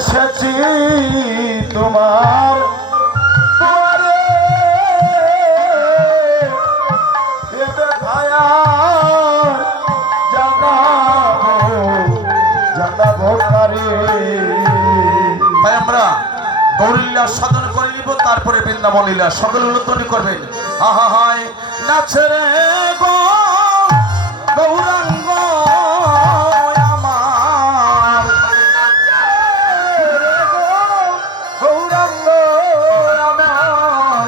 এসেছি তোমার দুয়ারে এ ব্যথায়া জানাবো কারে। তাই আমরা গৌরীলীলা সাধন করে নিব, তারপরে বৃন্দাবন লীলা সকল উল্লতনি করবেন। আহা হায় নাচে রে গো গৌরাঙ্গ আমার, গৌরাঙ্গ আমার,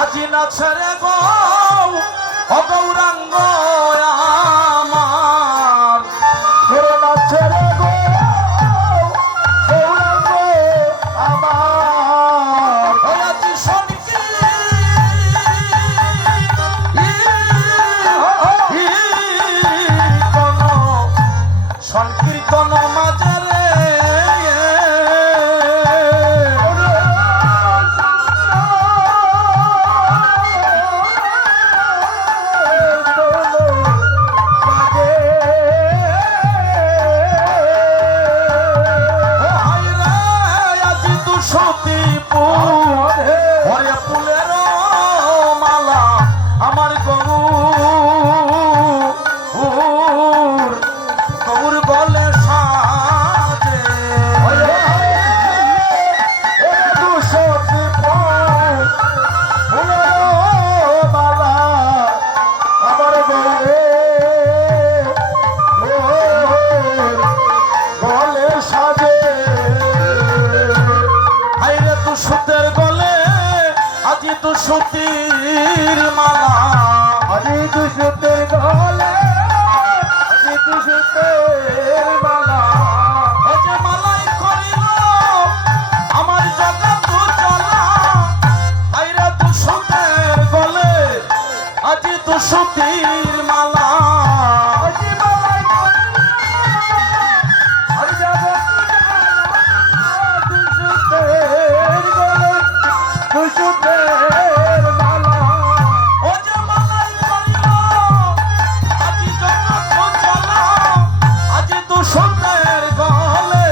আজি নাচে রে গো অগৌরাঙ্গ আমার, নাচে রে গো গৌরাঙ্গ আমার। আজি সংকীর্তন মাঝে রে ফুলের মালা আমার গৌর গলে সাজে, মালা আমার গলে সাজে। হাইরে তু সুতের গলে আজি তু সুতির মালা, আজি তু সুতের গলে আজি তু সুতের মালা। ও যে মালাই করিল আমার জগৎ তু চলা, হাইরে তু সুতের গলে আজি তু সুতির মালা, আজি মালাই আজি যাব তু সুতের গলে তু সুতের মালা। ও যে মালাই করিল আজি জগৎ তু চলা, আজি তু সুতের গলে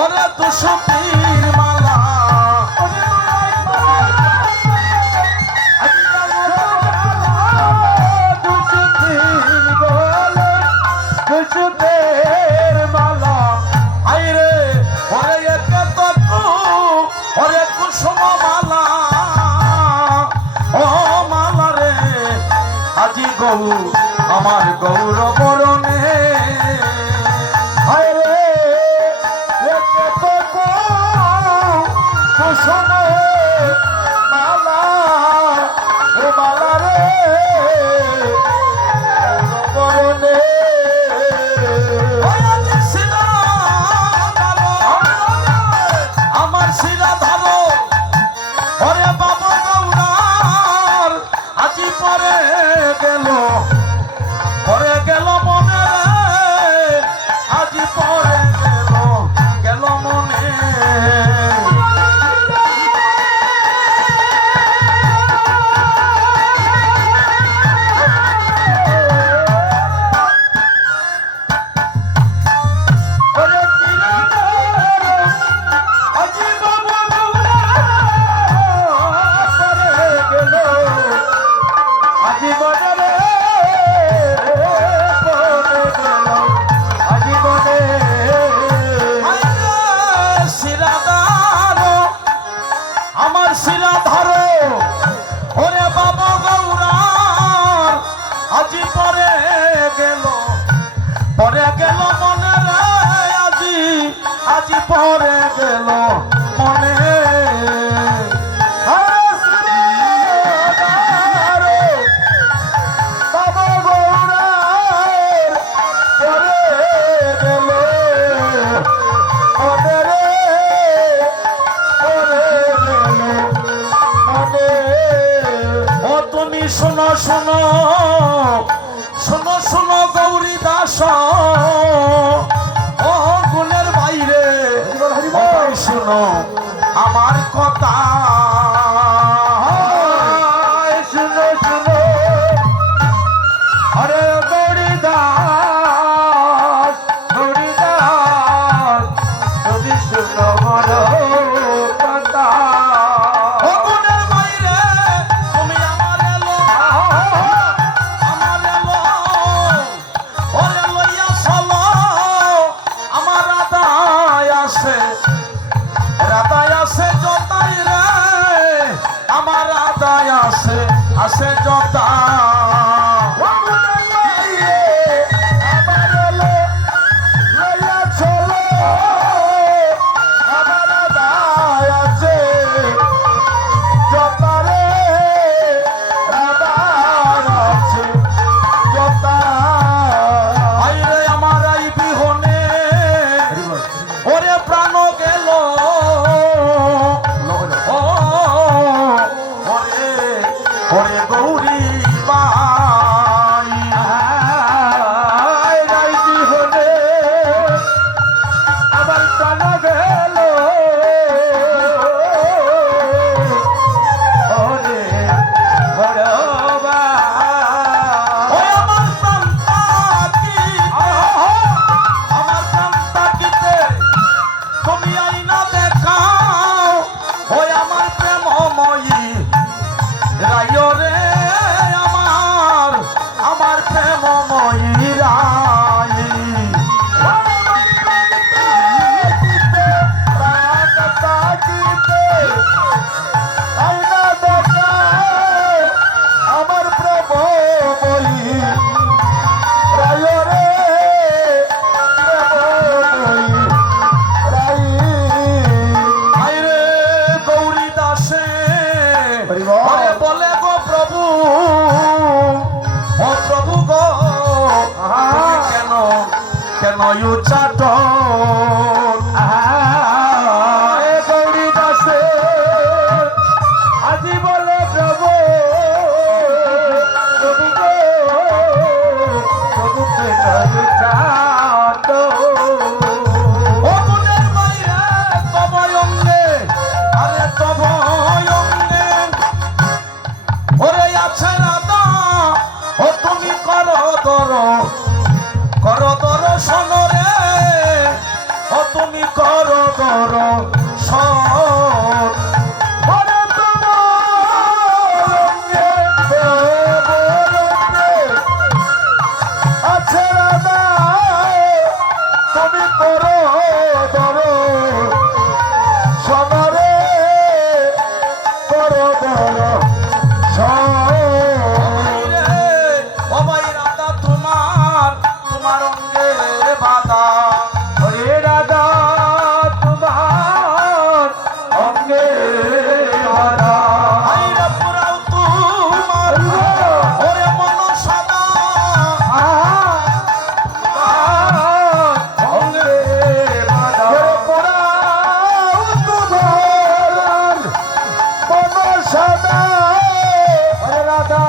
ওরে তু সুতির মালা, হাইরে ওরে একে তো তু ওরে কুসুম মালা, ও মালা রে আজি গৌ আমার গৌর বরণে, কুসুম মালা ও মালা রে বরণে। ওই আজি শিলা ধরো, আমার শিলা ধরো ওরে বাবা গৌরার, আজি পরে গেল মনে রে, আজি পরে গেল মনে। আমার শিলা ধরো ওরে বাবা গৌরার, আজি পরে গেল মনে রে, আজি পরে গেল মনে। ও তুমি শোনো শোনো শোনো শোনো গৌরী দাস, ও গুণের বাইরে শোনো আমার কথা, শুনো শুনো আরে গৌরী দাস যদি দাসে জতা আইরে আমার আই বিহনে ওরে প্রাণ গেল ও ওরে ওরে গৌরী বাই আমার প্রাণ গেল ওরে বড়বা ওই আমার প্রাণ তাকিতে তুমি আইনা দেখাও ওই আমার প্রেমময়ী রায় রে আমার প্রেমময়ী রায় আমার প্রভু রায় রে আইরে গৌরী দাসে হরি বল। ওরে বলে গো প্রভু ও প্রভু গো তুমি কেন কেন উচ্চাট গৌরী দাসে আজি বলে প্রভু প্রভু গো প্রভু ও গুণের মাইরে তবয় অঙ্গে আরে তবয় অঙ্গে ওরে আছে রাধা ও তুমি করো সনরে ও তুমি করো সন আছে রাধা তুমি করো ধরো সবারে করো ধরো ও ভাই রাধা তোমার অঙ্গে বাধা হরে রাধা তোমার অঙ্গে বাধা আইরা পুরাও তোমার ওরে মন সাদা অঙ্গে বাধা পোড়াও তোমার মন সাদা হরে রাধা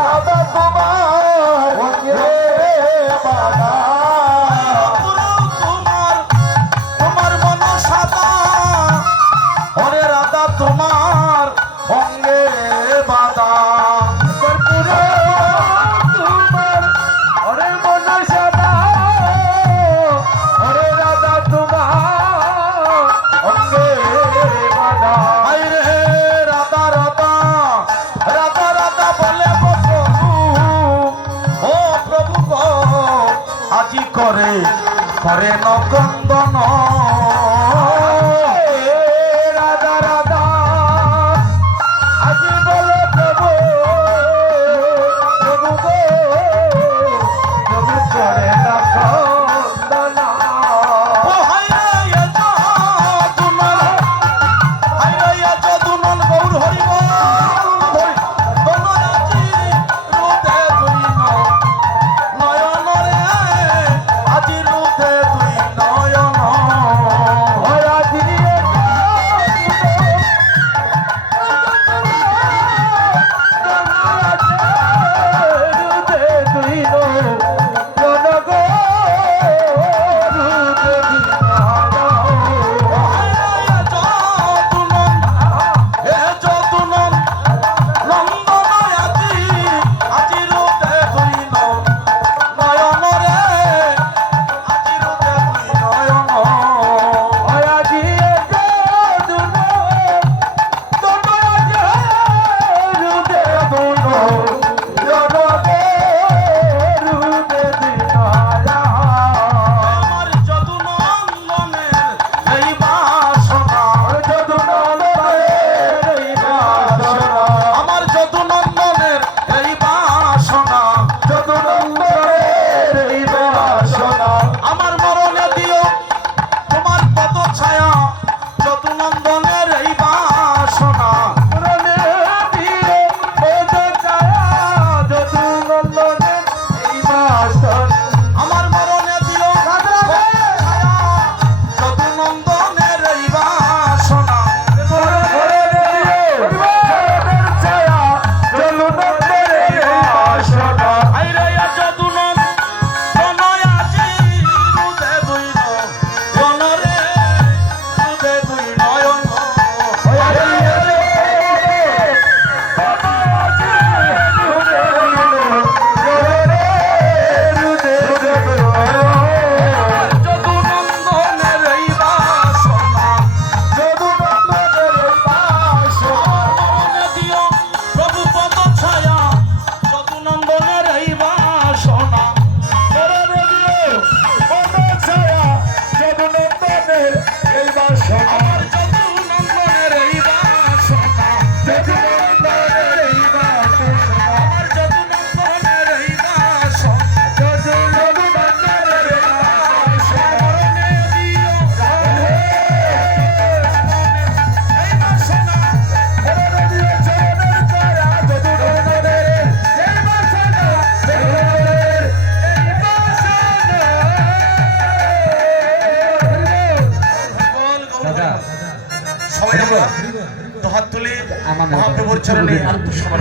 তোমার অঙ্গে বাধা পুরাও তোমার মন সাদা ওরে রাধা তোমার অঙ্গে বাধা তোমার হরে মন সাদা হরে রাধা তোমার অঙ্গে বাধা আইরে রাধা বলে গো প্রভু ও প্রভু গো আজি করে নকন্দন রাধা রাধা আজি বলে প্রভু প্রভু গো প্রভু করে না খন্দনা ও হাইরে যদুনল গৌর হরিব দনরাজি রুদে দুই নয়ন রে আজি রুদে দুই নয়ন ওরা দিয়ে সবাই আমরা হাত তুলি মহাপ্রভুর চরণে আত্মসমর্পণ